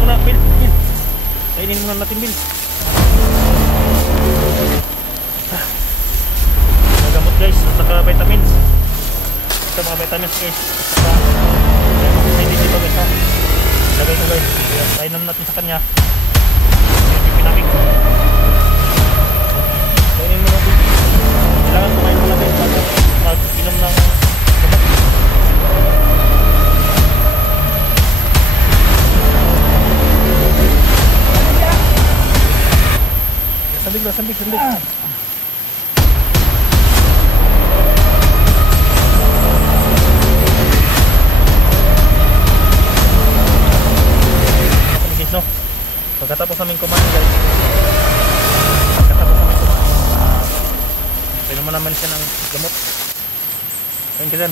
mo na, Bill. Bill. Kainin mo na natin, Bill. Mga gamot guys, at saka vitamins. Ito mga vitamins guys. Hindi dito guys ha. Lagay ko guys. Kainan natin sa kanya. Pinamig. Kainin mo natin. Kailangan kumain mo natin bago mag-inom ng gamot. Sambig. No? Pagkatapos namin kumain guys. Pwede mo naman siya ng gamot. Thank you then.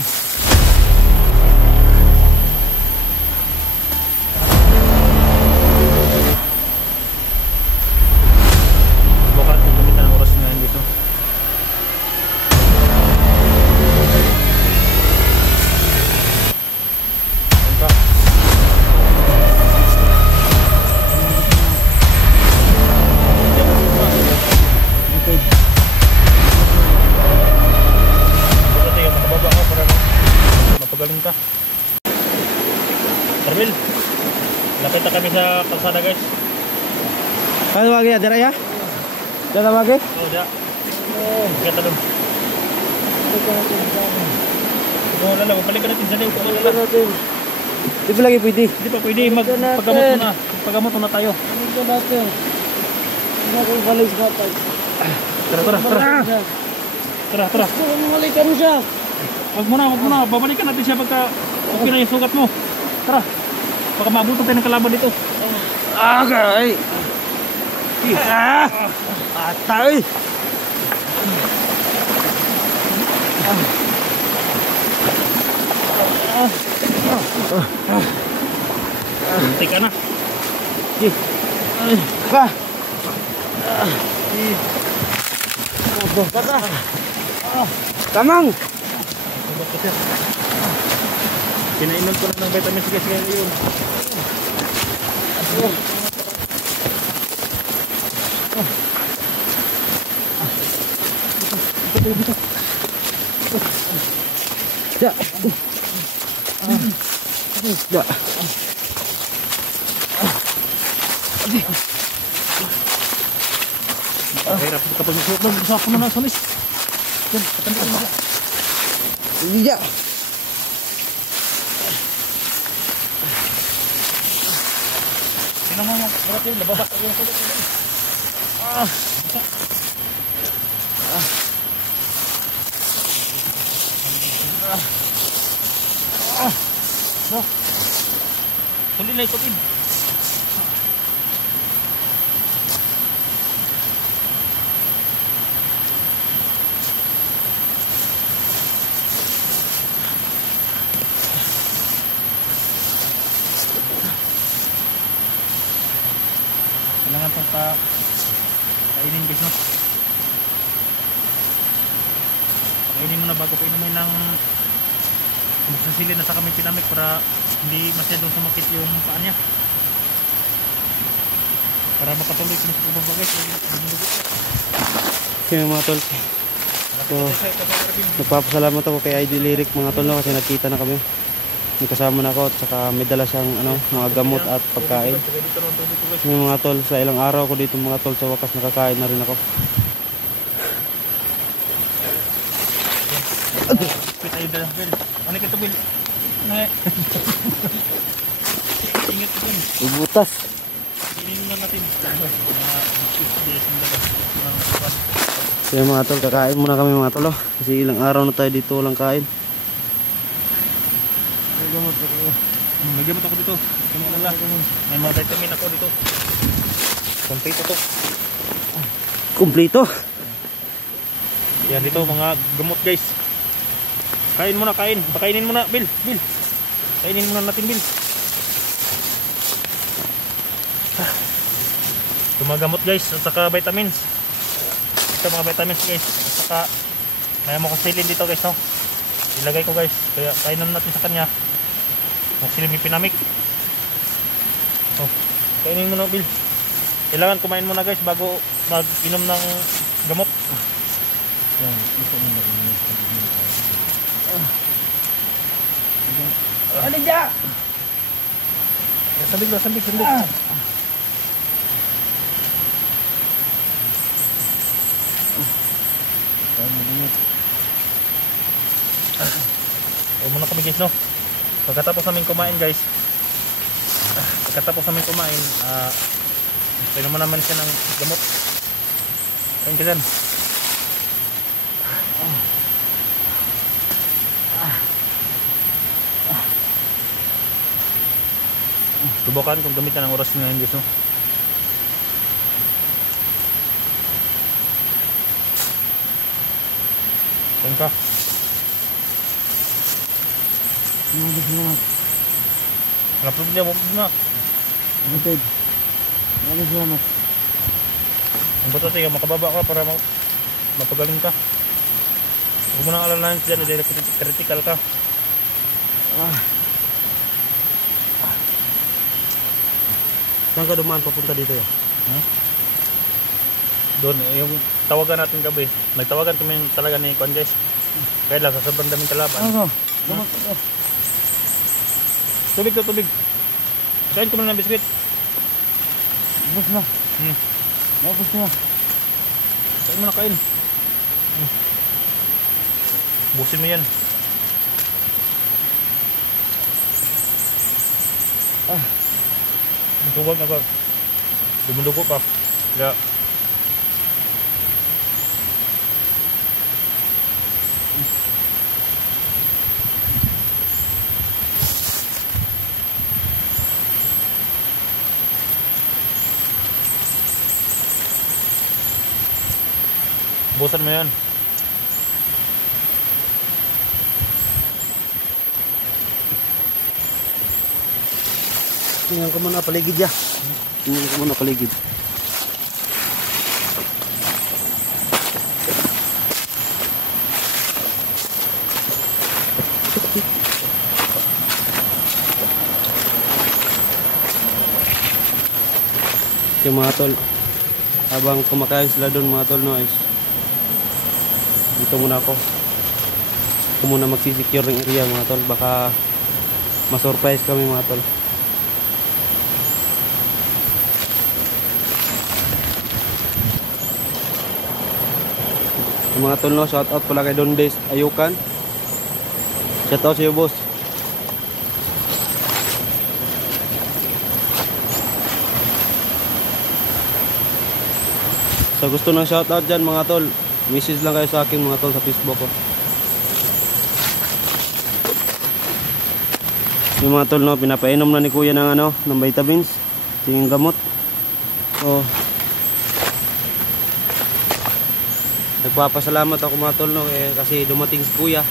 Bukas gumit na ng oras ngayon dito. Galing ka. Terbil. Lapit na kami sa kalsada guys. Ano lagi ya? Dira ya? Dira lagi? Oh, ya. Kita dun. Oh, lala, balik natin sa liw. Di ba lagi pwede? Hindi pa pwede. Paggamot muna. Paggamot muna tayo. Ito natin. Hindi ko balik sa patay. Tara. Malikan siya. Wag muna. Babalikan natin siya pagka okay na yung sugat mo. Tara. Baka maabutan tayo ng kalaban dito. Okay. Atay. Hintay ka na. Tamang. Pinainom ko na ng vitamins guys ngayon. Ya. Ya. Hirap kapag nasuot mo sa ako na salis. Yan, patanda mo. Iya. Sino mo yung berat yun? Nababak yung sugat yun. No. Tuloy na ito. Kailangan itong kainin guys no. Pakainin mo na bago painumin ng magsasilin na sa kami pinamik para hindi masyadong sumakit yung paa niya. Para makatuloy kung sa baba guys. Okay mga tol. So, nagpapasalamat ako kay ID Lyric mga tol no, kasi nagkita na kami. May kasama na ako at saka may dala siyang mga gamot at pagkain. Yung mga tol, sa ilang araw ko dito mga tol, sa wakas nakakain na rin ako. Ano ka ito, Bill? Ingat ito, Bill. Ibutas. Inin na natin. So yung mga tol, kakain muna kami mga tol. Kasi ilang araw na tayo dito walang kain. May gamot ako dito. May mga vitamin ako dito. Kompleto to. Kompleto? Yan dito mga gamot guys. Kain muna, kain. Pakainin muna, Bill. Kainin muna natin, Bill. Ito mga gamot guys. At saka vitamins. Ito mga vitamins guys. At saka may amoxicillin dito guys. No? Ilagay ko guys. Kaya kainan natin sa kanya. Amoxicillin pinamik. Oh. Kainin mo na, Bill. Kailangan kumain muna guys bago mag-inom ng gamot. Yan, gusto mo na inom. Ano dyan? Sabig. Huwag muna kami guys, no? Pagkatapos namin kumain guys, painom naman siya ng gamot. Kain ka dyan. Subukan kung gamitan ng oras ngayon guys, no? Kain ka. Wala problema, huwag na. Maraming salamat. Ang buto tayo, makababa ka para mapagaling ka. Huwag mo nang alalahanin dyan, dahil critical ka. Saan ka dumaan papunta dito ya? Doon, yung tawagan natin gabi. Nagtawagan kami talaga ni Kwan guys. Kaya lang, sa sobrang daming kalaban. Tubig. Kain ko muna ng biskuit. Ubus na. Ubus na. Kain mo na, kain. Busin mo yan. Tugag na ba? Dumudugo pa. Kaya busan mo yan. Tingnan ko muna paligid ya. Yung mga tol, habang kumakain sila doon mga tol, no, dito muna ako. Ako muna magsisecure ng area mga tol, baka masurprise kami mga tol. Yung mga tol, no, shout out pala kay Don Days Ayukan. Shout out sa iyo boss. So gusto ng shout out dyan mga tol, message lang kayo sa akin mga tol sa Facebook ko. Yung mga tol, no, pinapainom na ni kuya ng ng vitamins, yung gamot. So nagpapasalamat ako mga tol, no, kasi dumating si kuya.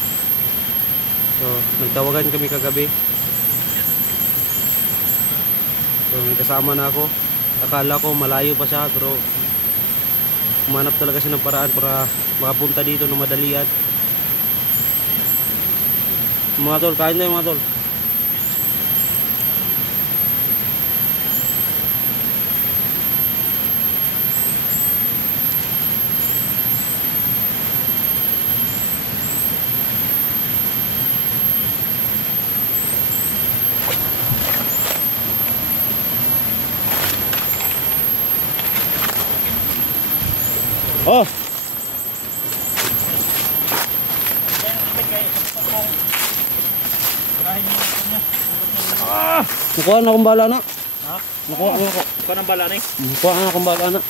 So nagtawagan kami kagabi. So may kasama na ako. Akala ko malayo pa siya, pero umanap talaga siya ng paraan para makapunta dito ng madalian. Mga tol, kain tayo mga tol. Oh! Nakuha na akong bala na. Ha? Nakuha ako. Nakuha ng bala na eh. Nakuha na akong bala na.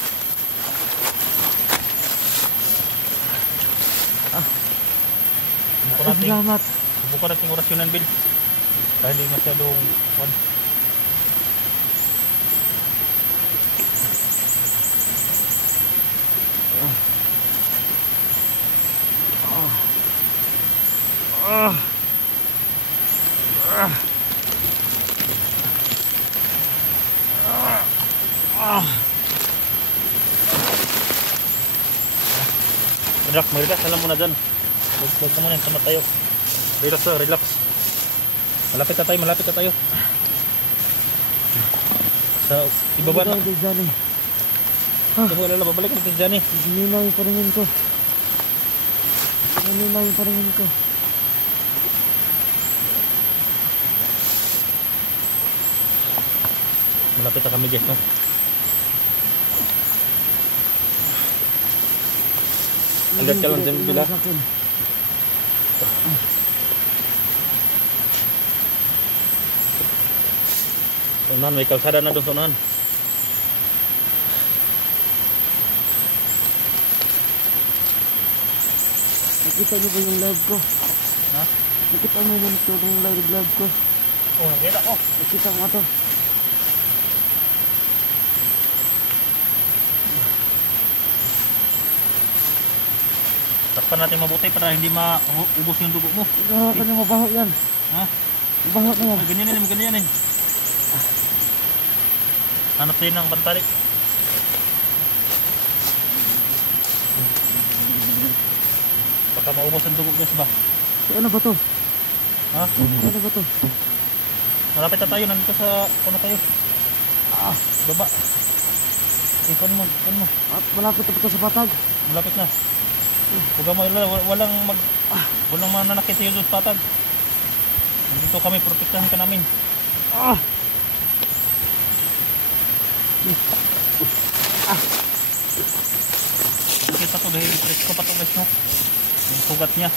Salamat. Subukan natin orasyonan, Bill. Dahil hindi masyadong relax, alam mo na dyan. Huwag ka muna yung sama tayo. Relax sir, relax. Malapit na tayo. Sa ibaba na. Ito Johnny. Ito wala na, babalik natin dyan eh. Gininaw yung paningin ko. Gininaw yung paningin ko. Malapit na kami guys, no? Agad ka lang dyan bila. Unahan, may kalsada na doon sa unahan. Nakita niyo ba yung live ko? Ha? Nakita mo yung live ko? Oh, nakita ko. Nakita mo nga to. Takpan natin mabuti para hindi maubos yung dugo mo. Mabaho na, mabaho yan. Ha? Mabaho na yan. Ay, ganyan eh. Hanap din ng pantali. Baka maubos ang dugo guys ba? So, ano ba to? Ha? Ano ba to? Malapit na tayo, nandito sa ano tayo? Baba. Ikon mo. At malapit na ba to sa patag? Malapit na. Huwag mo walang mananakit sa'yo doon sa patag. Nandito kami, protektahan ka namin. Nakita ko dahil presko pa ito guys, no? Yung sugat niya.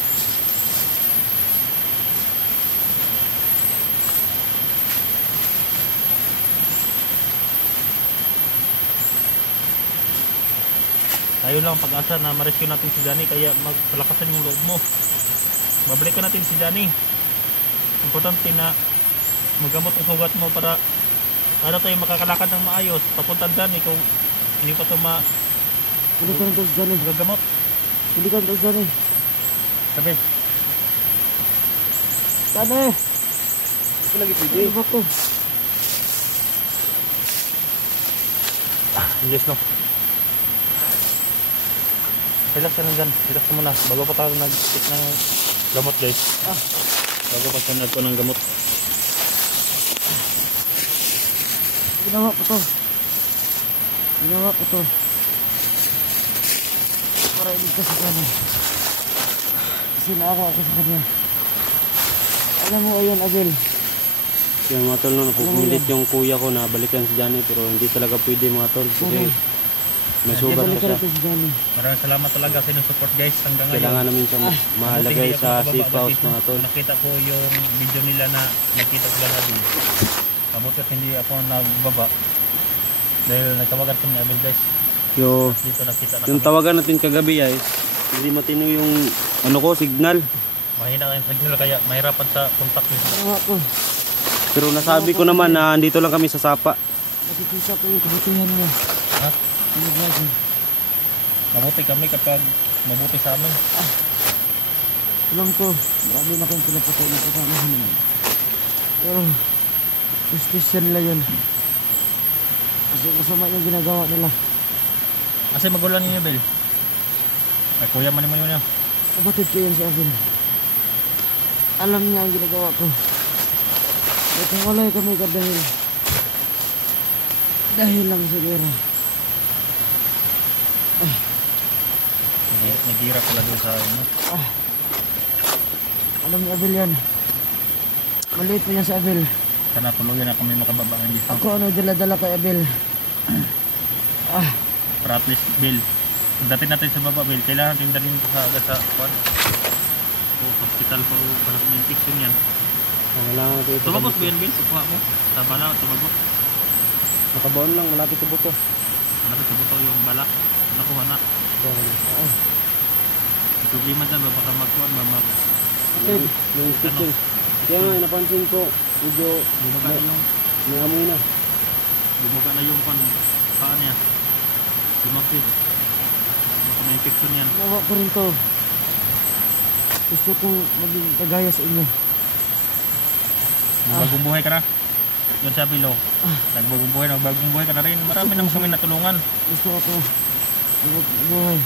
Tayo lang ang pag-asa na ma-rescue natin si Johnny, kaya magpalakasan yung loob mo. Babalikan natin si Johnny. Importante na magamot ang sugat mo para tayo makakalakad ng maayos. Papunta Johnny kung hindi pa ito Hindi ka nito Johnny. magagamot. Hindi ka nito Johnny. Sabi, Johnny! Ito lagi pwede. Ano ba to? yes no. Relax ka lang dyan. Relax ka muna. Bago pa tayo nag-take ng gamot guys. Bago pa tayo nagpo ng gamot. Ginawa ko to. Para iligtas sa kanya. Kasi naawa ako sa kanya. Alam mo, ayan Abel. Yung mga tol, no, napupumilit yung kuya ko na balikan si Johnny, pero hindi talaga pwede mga tol. Kasi may sugat na siya. Maraming salamat talaga sa inyong support guys hanggang ngayon. Kailangan namin siya mahalagay sa safe house mga tol. Nakita ko yung video nila na nakita ko lang natin. Mabuti at hindi ako nagbaba. Dahil nagtawagan kami ni Abel guys. Dito nakita na Yung kami. tawagan natin kagabi guys, hindi matino yung signal. Mahina kayong signal kaya mahirapan sa contact nito. Pero nasabi ko naman na andito lang kami sa sapa. Nakikita ko yung kabutihan mo. Ha? Ano. Mabuti kami kapag mabuti sa amin. Alam ko, marami na kayong pinapatay na kasamahan naman. Pero, justisya nila yun. Kasi masama yung ginagawa nila. Kasi magulang ninyo Bel. Ay kuya man mo yun yun. Kapatid ko yan si Avin. Alam niya ang ginagawa ko. At walay kami dahil lang sa gera. Naghirap pala doon sa ano. Alam ni Abel yan. Maliit pa yan sa Abel. Sana tuluyan na kami makababa ng dito. Ako ano dala-dala kay Abel. Para at least Bel. Kung dating natin sa baba Bel, kailangan natin dalhin ito sa agad sa hospital po para may infection yan. Wala nga ito. Tumagos ba yan Bel? Kuha mo? Sa bala tumagos? Nakabaon lang, malapit sa buto. Malapit sa buto yung bala. Nakuha na. Ang problema dyan ba baka magkuhan ba Okay, yung kitchen. Kaya nga, napansin ko, medyo bumaga na yung may amoy na. bumaga na yung paa niya. Lumapit. Baka may infection yan. Nawa ko rin to. Gusto kong maging kagaya sa inyo. Nagbagong buhay ka na. Yun sabi Lo. Nagbagong buhay ka na rin. Marami naman kami natulungan. Gusto ako magbuhay.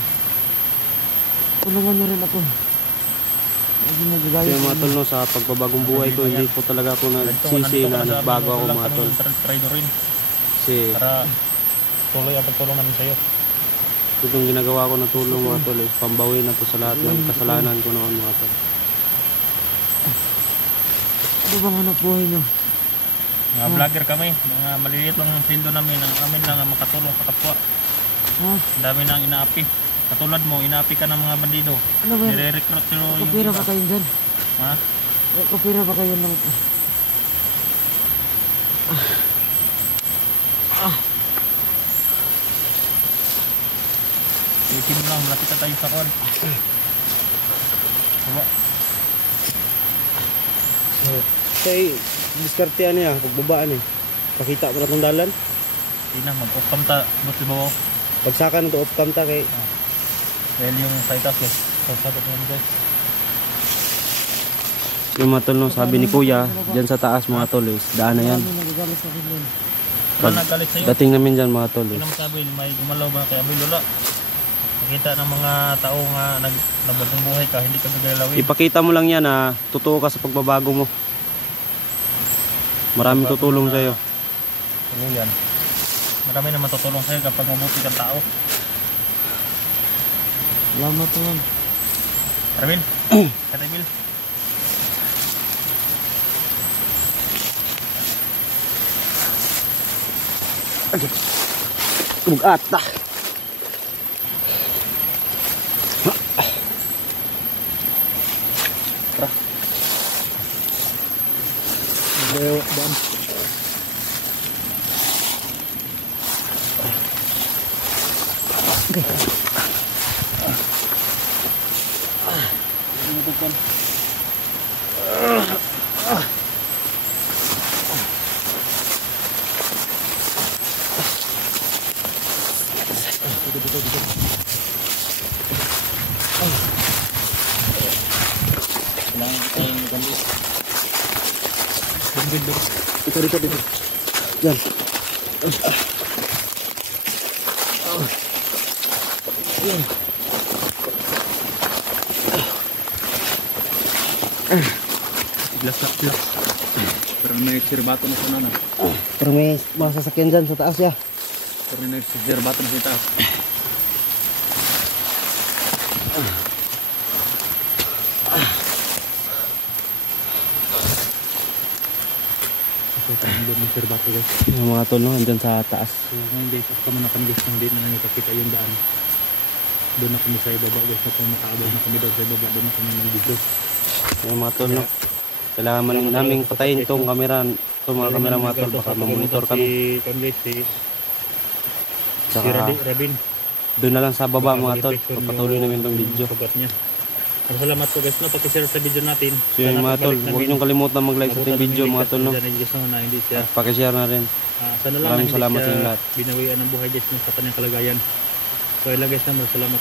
Tulungan niyo rin ako. Maging magagaya Kaya sa mga tol, inyo. no, sa pagbabagong buhay ko, hindi po talaga ako nagsisi na nagbago ako mga tol. Try rin. Kasi para tuloy ang pagtulong namin sa iyo. itong ginagawa ko na tulong mga tol, pambawi na to sa lahat ng kasalanan ko noon mga tol. Ano bang hanap buhay nyo? Mga vlogger kami, mga maliliit lang ang sildo namin, ang amin lang ang makatulong sa kapwa. Ha? Ang dami nang inaapi. Katulad mo, inaapi ka ng mga bandido. Ano ba yan? Nire-recruit nyo yung Kapira iba. ba kayo dyan? Ha? Kapira ba kayo ng... Isin mo lang, malapit na tayo sa kwan. Diba? Kaya diskartean niya, pagbabaan eh. Pakita mo na itong dalan. Hindi na, mag-off-cam ta. Ba't di ba ko? Pagsakan na ito, off-cam ta kay Dahil yung sa itas ko. Sabi ko yun guys. yung mga tol, no, sabi ni kuya, dyan sa taas mga tol, daan na yan. Marami nagagalit sa akin yun. Wala nagalit sa'yo. Dating namin dyan mga tol. Hindi naman sabi, may gumalaw ba kay Abil Lola? Nakita ng mga tao nga nagbagong buhay ka, hindi ka gagalawin. Ipakita mo lang yan na totoo ka sa pagbabago mo. Maraming tutulong sa'yo. Oo yan. Marami naman tutulong sa'yo kapag mabuti kang tao. Salamat naman. Arvin, kata Bill. Bugata. Dito. Yan. Glass. Pero may sirbato na sa nana. Pero may mga sasakyan dyan sa taas ya. Pero may sirbato na sa taas. Yung mga tol, no, dyan sa taas. So ngayon guys, at kami na kami guys, hindi na nakikita yung daan. Doon na kami sa ibaba guys, at kung makaabot na kami doon sa ibaba, doon na kami nag-video. Yung mga tol, no. Kailangan man naming patayin itong kamera. Itong mga kamera mga tol, baka mamonitor kami. Si Saka Rabin. doon na lang sa baba mga tol, papatuloy namin itong video. Sugat niya. Salamat po guys, no, pag-share sa video natin. So yun mga tol, huwag niyong kalimutan mag-like sa ating video mga tol, no. Hindi siya. Pakishare na rin. Sana lang Maraming hindi salamat sa siya inyo lahat. binawian ng buhay guys no, sa kanyang kalagayan. So ayun lang guys, maraming salamat.